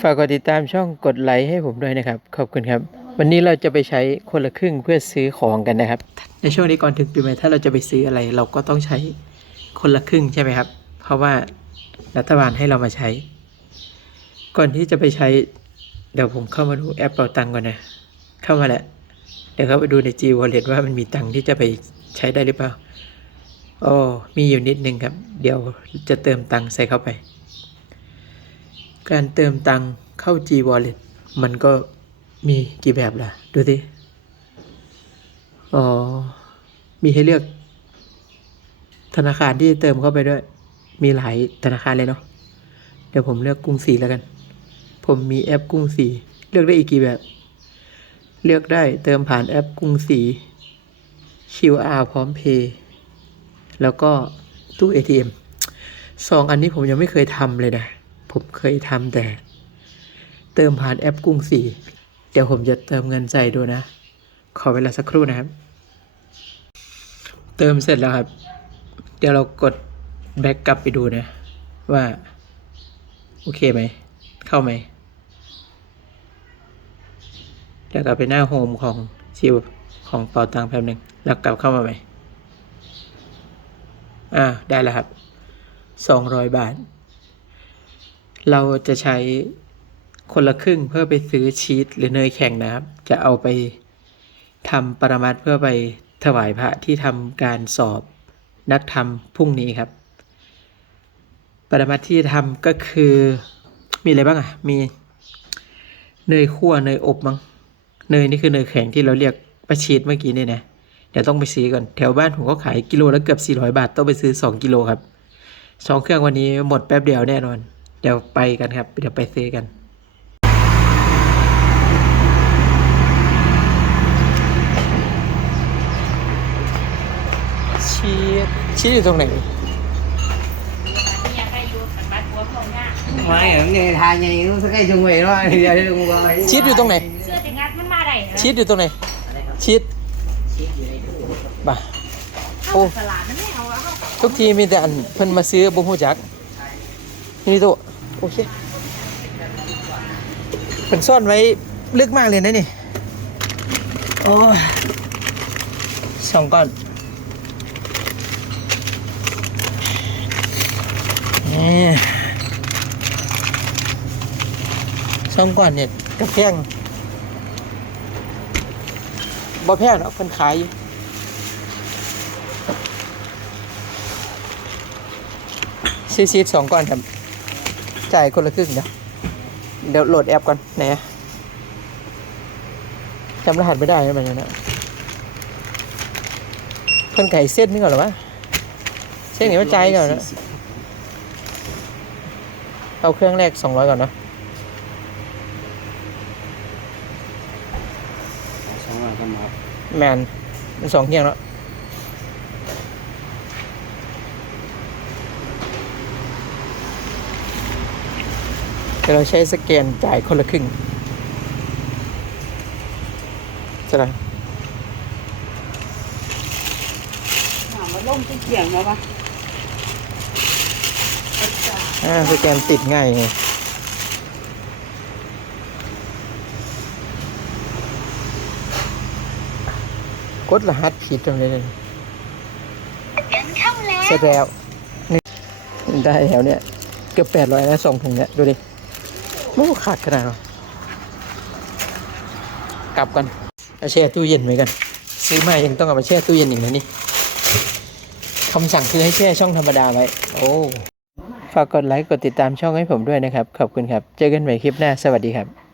ฝากกดติดตามช่องกดไลค์ให้ผมด้วยนะครับ ขอบคุณครับ วันนี้เราจะไปใช้คนละครึ่งเพื่อซื้อของกันนะครับ ในช่วงนี้ก่อนถึงปีใหม่ถ้าเราจะไปซื้ออะไร เราก็ต้องใช้คนละครึ่งใช่ไหมครับ เพราะว่ารัฐบาลให้เรามาใช้ ก่อนที่จะไปใช้ เดี๋ยวผมเข้ามาดูแอปเป่าตังก่อนนะ เข้ามาแล้วเดี๋ยวเข้าไปดูใน G Wallet ว่ามันมีตังค์ที่จะไปใช้ได้หรือเปล่าอ๋อมีอยู่นิดนึงครับ เดี๋ยวจะเติมตังค์ใส่เข้าไป การเติมตังค์เข้า G Wallet มันก็มีกี่แบบล่ะ ดูสิอ๋อ มีให้เลือก ธนาคารที่จะเติมเข้าไปด้วย มีหลายธนาคารเลยเนาะเดี๋ยวผมเลือกกรุงศรีแล้วกัน ผมมีแอปกรุงศรีเลือกได้อีกกี่แบบ เลือกได้เติมผ่านแอปกรุงศรี QR พร้อมเพย์แล้วก็ตู้ ATM สองอันนี้ผมยังไม่เคยทำเลยนะ ผมเคยทำแต่ เติมผ่านแอปกรุงศรีเดี๋ยวผมจะเติมเงินใจดูนะ ขอเวลาสักครู่นะครับ เติมเสร็จแล้วครับ เดี๋ยวเรากดแบ็กกลับไปดูนะ ว่า โอเคไหม เข้าไหมเดี๋ยวกลับไปหน้าโฮมของชิวของเป่าตังแป๊บหนึ่งแล้วกลับเข้ามาใหม่อ่าได้แล้วครับสองร้อยบาท เราจะใช้คนละครึ่งเพื่อไปซื้อชีสหรือเนยแข็งนะครับ จะเอาไปทำปรมัตเพื่อไปถวายพระที่ทำการสอบนักธรรมพรุ่งนี้ครับ ปรมัตที่จะทำก็คือมีอะไรบ้างอะ มีเนยคั่วเนยอบมั้งเนยนี่คือเนยแข็งที่เราเรียกประชีดเมื่อกี้นี่นะเดี๋ยวต้องไปซื้อก่อนแถวบ้านผมก็ขายกิโลละเกือบ400 บาทต้องไปซื้อ 2 กิโลครับสองเครื่องวันนี้หมดแป๊บเดียวแน่นอน เดี๋ยวไปกันครับ เดี๋ยวไปซื้อกัน ชีสชีสอยู่ตรงไหนไม่ ở nghề thai nhỉ nó sẽ cái chung về đó thì giờ đừng gọi ชีสอยู่ตรงไหนเสื้อจะงัดมันมาได้เหรอชีสอยู่ตรงไหนชีสบ่าเข้าโอ้กับสลัดมันไม่เอาแล้วเข้ากับทุกทีมีแต่อันเพิ่นมาซื้อบ่ฮู้จัก นี่ตัวโอเคเพิ่นซ่อนไว้ลึกมากเลยนะนี่ โอ้สองก้อนนี่สองก้อนเนี่ยก็แพงบ่แพงหรอกเพิ่นขายอยู่ซีซีสองก้อนครับ จ่ายคนละครึ่งเดี๋ยวเดี๋ยวโหลดแอปก่อนไหนอะจำรหัสไม่ได้แล้วมันเนี่ยนะเพิ่นไก่เส้นนึงก่อนเหรอวะเส้นไหนว่าจ่ายก่อนนะเอาเครื่องแรกสองร้อยก่อนเนาะ xong rồi con mở แมนมันสองเที่ยงแล้ว ดี๋ยวเราใช้สแกนจ่ายคนละครึ่งจะได้มาลงที่เขียงมาปะอ่าสแกนติดง่ายไงกดรหัสผิดตรงนี้เลยยันเข้าแล้วเสร็จแล้ว นี่ได้แล้วเนี่ยเกือบแปดร้อยนะสองถุงเนี่ยดูดิ โอ้ขาดขนาดวะกลับกันเอาแช่ตู้เย็นไว้กัน ซื้อมายังต้องเอามาแช่ตู้เย็นอีกนะนี่คำสั่งคือให้แช่ช่องธรรมดาไว้ โอ้ฝากกดไลค์กดติดตามช่องให้ผมด้วยนะครับ ขอบคุณครับ เจอกันใหม่คลิปหน้า สวัสดีครับ